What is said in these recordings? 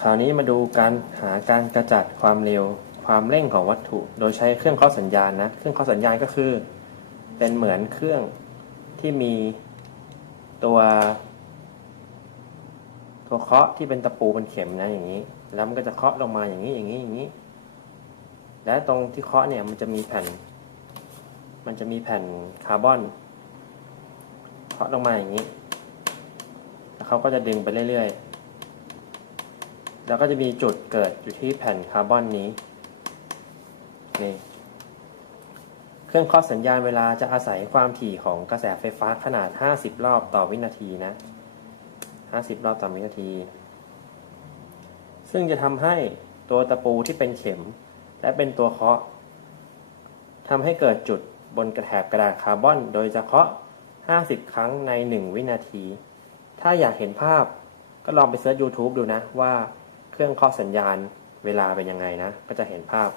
คราวนี้มาดูการหาการกระจัดความเร็วความเร่งของวัตถุโดยใช้เครื่องเคาะสัญญาณนะเครื่องเคาะสัญญาณก็คือเป็นเหมือนเครื่องที่มีตัวเคาะที่เป็นตะปูเป็นเข็มนะอย่างนี้แล้วมันก็จะเคาะลงมาอย่างนี้และตรงที่เคาะเนี่ยมันจะมีแผ่นคาร์บอนเคาะลงมาอย่างนี้แล้วเขาก็จะดึงไปเรื่อยๆแล้วก็จะมีจุดเกิดอยู่ที่แผ่นคาร์บอนนี้นี่เครื่องเคาะสัญญาณเวลาจะอาศัยความถี่ของกระแสไฟฟ้าขนาด50รอบต่อวินาทีนะ50รอบต่อวินาทีซึ่งจะทำให้ตัวตะปูที่เป็นเข็มและเป็นตัวเคาะทำให้เกิดจุดบนกระแถบกระดาษคาร์บอนโดยจะเคาะ50ครั้งใน1วินาทีถ้าอยากเห็นภาพก็ลองไปเสิร์ช YouTube ดูนะว่าเครื่องเคาะสัญญาณเวลาเป็นยังไงนะก็จะเห็นภาพ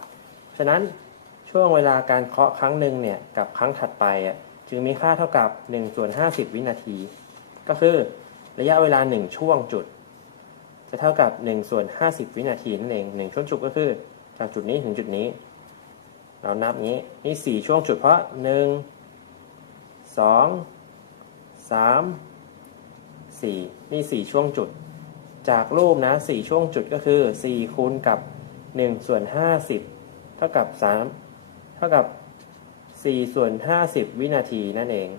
ฉะนั้นช่วงเวลาการเคาะครั้งหนึ่งเนี่ยกับครั้งถัดไปจึงมีค่าเท่ากับ1/50วินาทีก็คือระยะเวลา1ช่วงจุดจะเท่ากับ1/50วินาทีนั่นเอง1ช่วงจุดก็คือจากจุดนี้ถึงจุดนี้เรานับงี้นี่4ช่วงจุดเพราะ1 2 3 4นี่4ช่วงจุดจากรูปนะ4ช่วงจุดก็คือ4คูณกับ1/50เท่ากับ4/50วินาทีนั่นเอง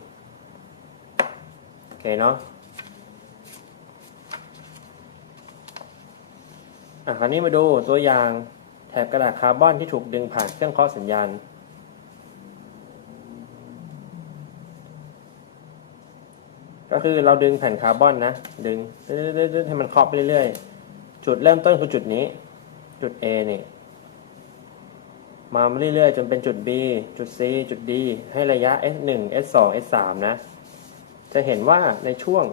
โอเคเนาะคราวนี้มาดูตัวอย่างแถบกระดาษคาร์บอนที่ถูกดึงผ่านเครื่องเคาะสัญญาณก็คือเราดึงแผ่นคาร์บอนนะดึงให้มันเคาะไปเรื่อยๆจุดเริ่มต้นคือจุดนี้จุด A นี่มาเรื่อยๆจนเป็นจุด B จุด C จุด D ให้ระยะ S1 S2 S3 นะจะเห็นว่าในช่วง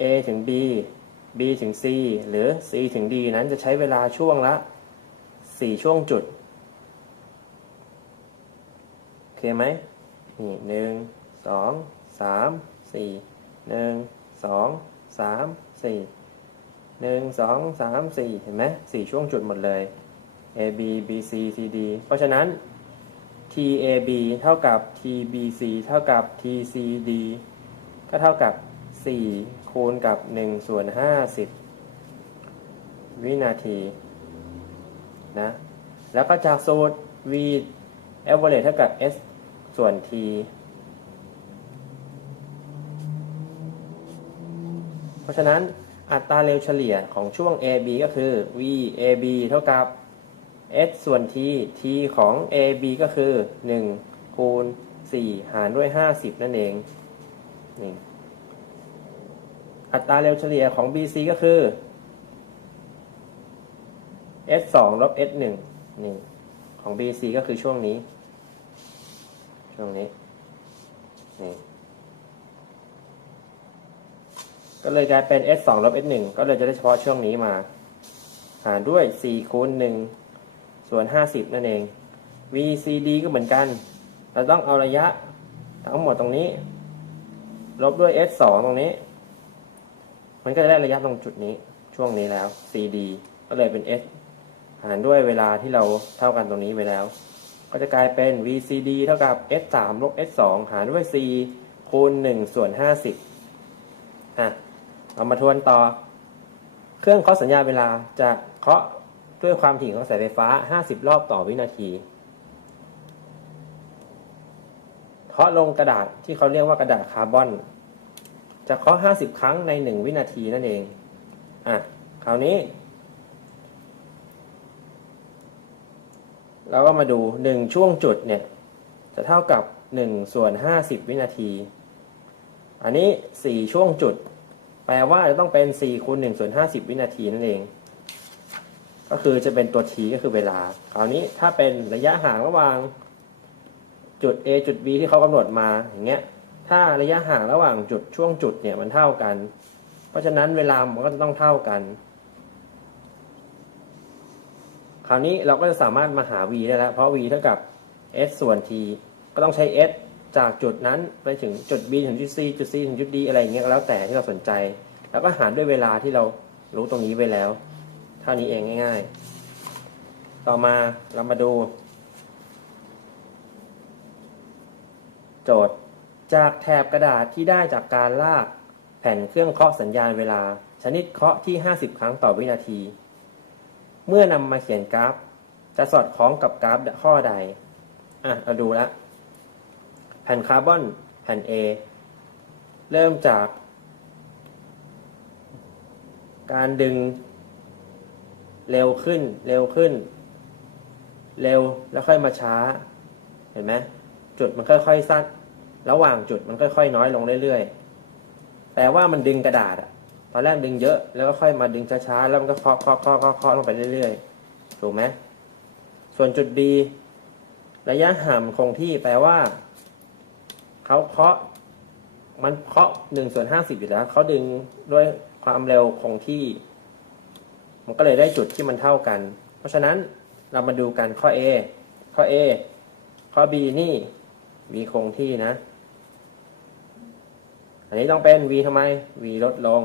A ถึง B B ถึง C หรือ C ถึง D นั้นจะใช้เวลาช่วงละ4ช่วงจุดโอเคไหมนี่1 2 3 4 1 2 3 4 1 2 3 4เห็นไหม4ช่วงจุดหมดเลย A B B C C D เพราะฉะนั้น T A B เท่ากับ T B C เท่ากับ T C D ก็เท่ากับ4คูณกับ1/50วินาทีนะแล้วก็จากสูตร V average เท่ากับ S ส่วน T เพราะฉะนั้นอัตราเร็วเฉลี่ยของช่วง AB ก็คือ VAB เท่ากับ S ส่วน T T ของ AB ก็คือ1คูณ4หารด้วย50นั่นเองนี่อัตราเร็วเฉลี่ยของ BC ก็คือ S2 ลบ S1 นี่ของ BC ก็คือช่วงนี้นี่ก็เลยกลายเป็น S2 ลบ S1 ก็เลยจะได้เฉพาะช่วงนี้มาหารด้วย4คูณ1/50นั่นเอง VCD ก็เหมือนกันเราต้องเอาระยะทั้งหมดตรงนี้ลบด้วย S2 ตรงนี้มันก็จะได้ระยะตรงจุดนี้ช่วงนี้แล้ว CD ก็เลยเป็น S หารด้วยเวลาที่เราเท่ากันตรงนี้ไปแล้วก็จะกลายเป็น VCD เท่ากับ S3 ลบ S2 หารด้วย C คูณ1/50เรามาทวนต่อเครื่องเคาะสัญญาณเวลาจะเคาะด้วยความถี่ของสายไฟฟ้า50รอบต่อวินาทีเคาะลงกระดาษที่เขาเรียกว่ากระดาษคาร์บอนจะเคาะ50ครั้งใน1วินาทีนั่นเองคราวนี้เราก็มาดู1ช่วงจุดเนี่ยจะเท่ากับ1/50วินาทีอันนี้4ช่วงจุดแปลว่าจะต้องเป็น4คูณ1/50วินาทีนั่นเองก็คือจะเป็นตัว t ก็คือเวลาคราวนี้ถ้าเป็นระยะห่างระหว่างจุด A จุด B ที่เขากำหนดมาอย่างเงี้ยถ้าระยะห่างระหว่างจุดช่วงจุดเนี่ยมันเท่ากันเพราะฉะนั้นเวลามันก็จะต้องเท่ากันคราวนี้เราก็จะสามารถมาหา v ได้แล้วเพราะ v เท่ากับ s ส่วน t ก็ต้องใช้ s จากจุดนั้นไปถึงจุด b ถึงจุด c จุด c ถึงจุด d อะไรอย่างเงี้ยก็แล้วแต่ที่เราสนใจแล้วก็หารด้วยเวลาที่เรา รู้ตรงนี้ไว้แล้วเท่านี้เองง่ายๆต่อมาเรามาดูโจทย์จากแถบกระดาษที่ได้จากการลากแผ่นเครื่องเคาะสัญญาณเวลาชนิดเคาะที่50ครั้งต่อวินาทีเมื่อนำมาเขียนกราฟจะสอดคล้องกับกราฟข้อใดเราดูแล้วแผ่นคาร์บอนแผ่น A เริ่มจากการดึงเร็วขึ้นเร็วแล้วค่อยมาช้าเห็นไหมจุดมันค่อยๆสั้นระหว่างจุดมันค่อยๆน้อยลงเรื่อยๆแปลว่ามันดึงกระดาษตอนแรกดึงเยอะแล้วก็ค่อยมาดึงช้าๆแล้วมันก็เคาะลงไปเรื่อยๆถูกไหมส่วนจุด B ระยะห่างคงที่แปลว่าเขาเคาะมันเคาะ1/50อยู่แล้วเขาดึงด้วยความเร็วคงที่มันก็เลยได้จุดที่มันเท่ากันเพราะฉะนั้นเรามาดูกันข้อ A ข้อ B นี่ v คงที่นะอันนี้ต้องเป็น v ทำไม v ลดลง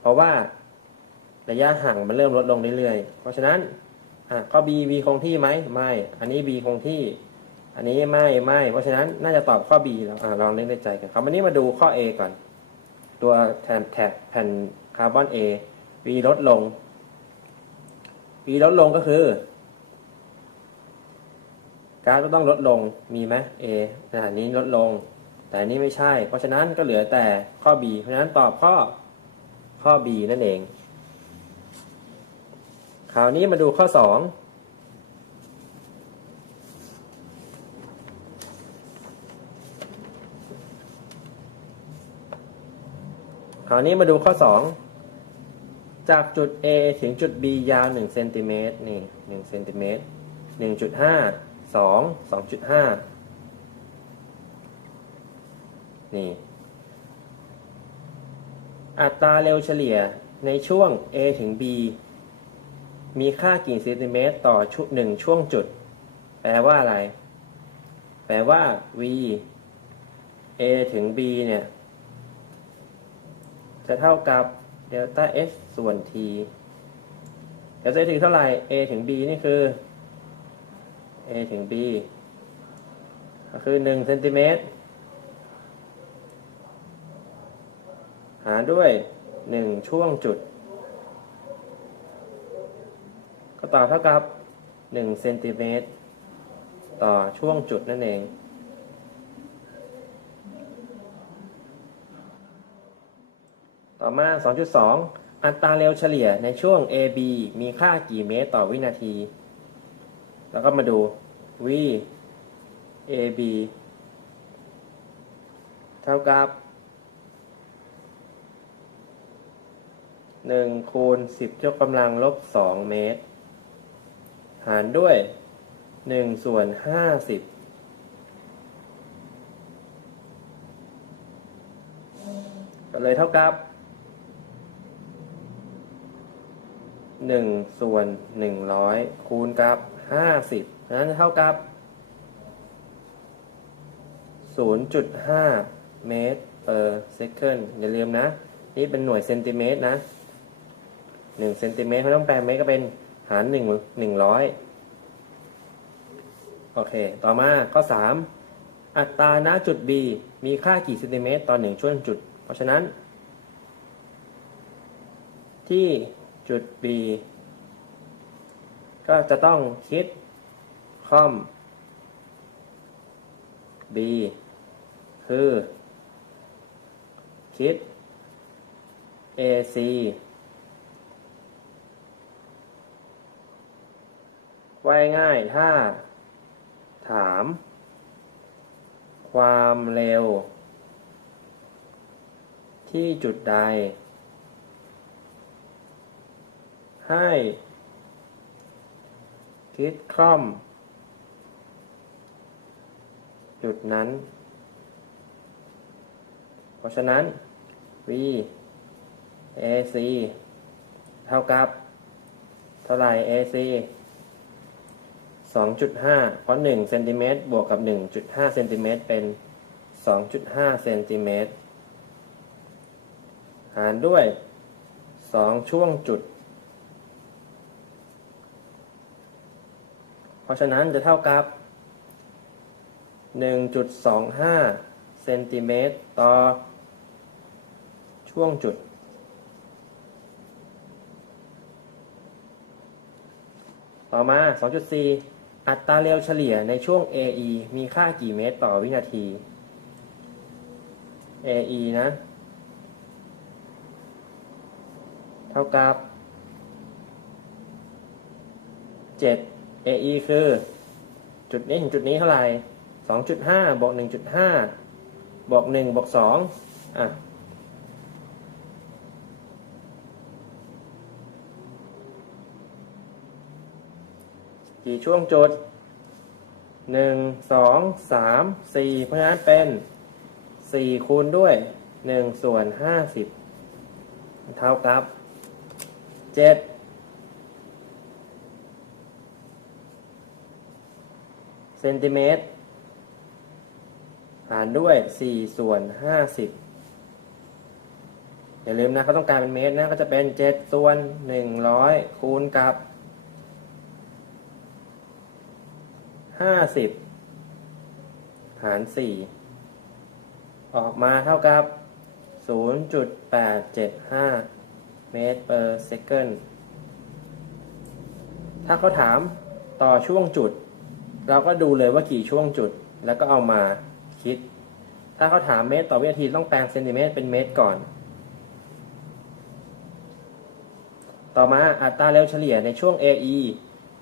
เพราะว่าระยะห่างมันเริ่มลดลงเรื่อยๆเพราะฉะนั้นข้อ B v คงที่ไหมไม่อันนี้ b คงที่อันนี้ไม่เพราะฉะนั้นน่าจะตอบข้อ B แล้วลองเล่นในใจกันครับวันนี้มาดูข้อ A ก่อนตัวแถบแผ่นคาร์บอน A v ลดลง v ลดลงก็คือกราฟก็ต้องลดลงมีไหม A อันนี้ลดลงแต่อันนี้ไม่ใช่เพราะฉะนั้นก็เหลือแต่ข้อ B เพราะฉะนั้นตอบข้อ B นั่นเองคราวนี้มาดูข้อ 2คราวนี้มาดูข้อ 2จากจุด A ถึงจุด B ยาว1เซนติเมตรนี่1เซนติเมตร 1.5 2.5 นี่อัตราเร็วเฉลี่ยในช่วง A ถึง B มีค่ากี่เซนติเมตรต่อ1ช่วงจุดแปลว่าอะไรแปลว่า v A ถึง B เนี่ยจะเท่ากับเดลต้า S ส่วน T เดลต้า S ถึงเท่าไหร่ A ถึง B นี่คือ A ถึง B ก็คือ1เซนติเมตรหารด้วย1ช่วงจุดก็ตอบเท่ากับ1เซนติเมตรต่อช่วงจุดนั่นเองต่อมา 2.2 อัตราเร็วเฉลี่ยในช่วง AB มีค่ากี่เมตรต่อวินาทีแล้วก็มาดู v AB เท่ากับ1คูณ10 ยกกำลังลบ2เมตรหารด้วย1/50ก็เลยเท่ากับ1/100คูณกับ50นั้นเท่ากับ0.5 เมตร per second อย่าลืมนะนี่เป็นหน่วยเซนติเมตรนะ1เซนติเมตรเพราะต้องแปลงเมตรก็เป็นหาร100โอเคต่อมาข้อ 3อัตราณจุด B มีค่ากี่เซนติเมตรต่อ1ช่วงจุดเพราะฉะนั้นที่จุด B ก็จะต้องคิดคอม B คือคิด AC ไว้ง่ายถ้าถามความเร็วที่จุดใดให้คิดคล่อมจุดนั้นเพราะฉะนั้น v AC เท่ากับเท่าไหร่ AC 2.5 เพราะ1เซนติเมตรบวกกับ 1.5 เซนติเมตรเป็น 2.5 เซนติเมตรหารด้วย 2 ช่วงจุดเพราะฉะนั้นจะเท่ากับ 1.25 เซนติเมตรต่อช่วงจุดต่อมา 2.4 อัตราเร็วเฉลี่ยในช่วง AE มีค่ากี่เมตรต่อวินาที AE นะเท่ากับ 7 AE คือจุดนี้ถึงจุดนี้เท่าไหร่ 2.5 บวก 1.5 บวก 1 บวก 2กี่ช่วงจุด 1 2 3 4 เพราะฉะนั้นเป็น 4 คูณด้วย 1/50 เท่ากับ 7 เซนติเมตรหารด้วย 4/50 อย่าลืมนะเขาต้องการเป็นเมตรนะก็จะเป็น 7/100 คูณกับ 50 หาร 4 ออกมาเท่ากับ 0.875 เมตร per second ถ้าเขาถามต่อช่วงจุดเราก็ดูเลยว่ากี่ช่วงจุดแล้วก็เอามาคิดถ้าเขาถามเมตรต่อวินาทีต้องแปลงเซนติเมตรเป็นเมตรก่อนต่อมาอัตราเร็วเฉลี่ยในช่วง AE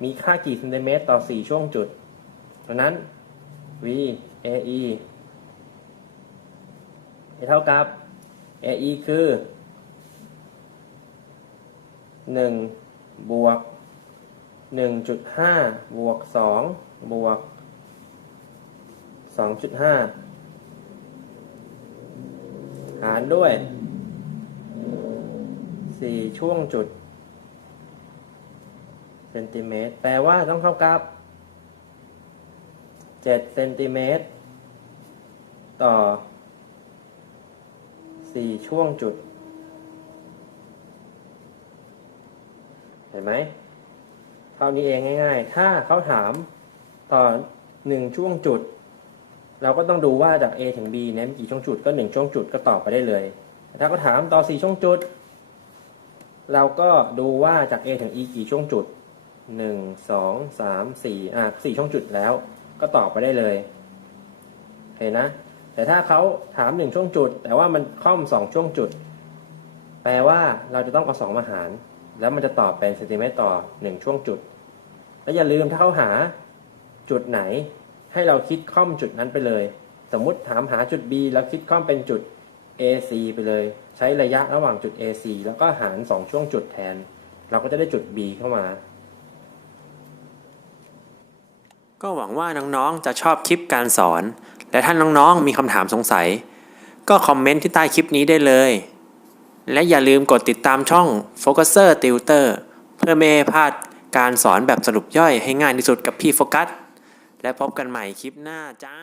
มีค่ากี่เซนติเมตรต่อ 4 ช่วงจุดดังนั้น v AE เท่ากับ AE คือ 1 บวก 1.5 บวก 2 บวก 2.5 หารด้วย 4 ช่วงจุดเซนติเมตรแปลว่าต้องเท่ากับ 7 เซนติเมตรต่อ 4 ช่วงจุดเห็นไหมเท่านี้เองง่ายๆถ้าเขาถามต่อ1ช่วงจุดเราก็ต้องดูว่าจาก A ถึง B เนี่ยมีกี่ช่วงจุดก็1ช่วงจุดก็ตอบไปได้เลยถ้าเขาถามต่อ4ช่วงจุดเราก็ดูว่าจาก A ถึง E กี่ช่วงจุด1 2 3 4 4 ช่วงจุดแล้วก็ตอบไปได้เลยเห็นนะแต่ถ้าเขาถาม1ช่วงจุดแต่ว่ามันค่อม2ช่วงจุดแปลว่าเราจะต้องเอา2มาหารแล้วมันจะตอบเป็นเซนติเมตรต่อ1ช่วงจุดและอย่าลืมถ้าเขาหาจุดไหนให้เราคิดค่อมจุดนั้นไปเลยสมมุติถามหาจุด B แล้วคิดค่อมเป็นจุด AC ไปเลยใช้ระยะระหว่างจุด AC แล้วก็หาร2ช่วงจุดแทนเราก็จะได้จุด B เข้ามาก็หวังว่าน้องๆจะชอบคลิปการสอนและถ้าน้องๆมีคำถามสงสัยก็คอมเมนต์ที่ใต้คลิปนี้ได้เลยและอย่าลืมกดติดตามช่อง Focuser Tutor เพื่อไม่ให้พลาดการสอนแบบสรุปย่อยให้ง่ายที่สุดกับพี่โฟกัสและพบกันใหม่คลิปหน้าจ้า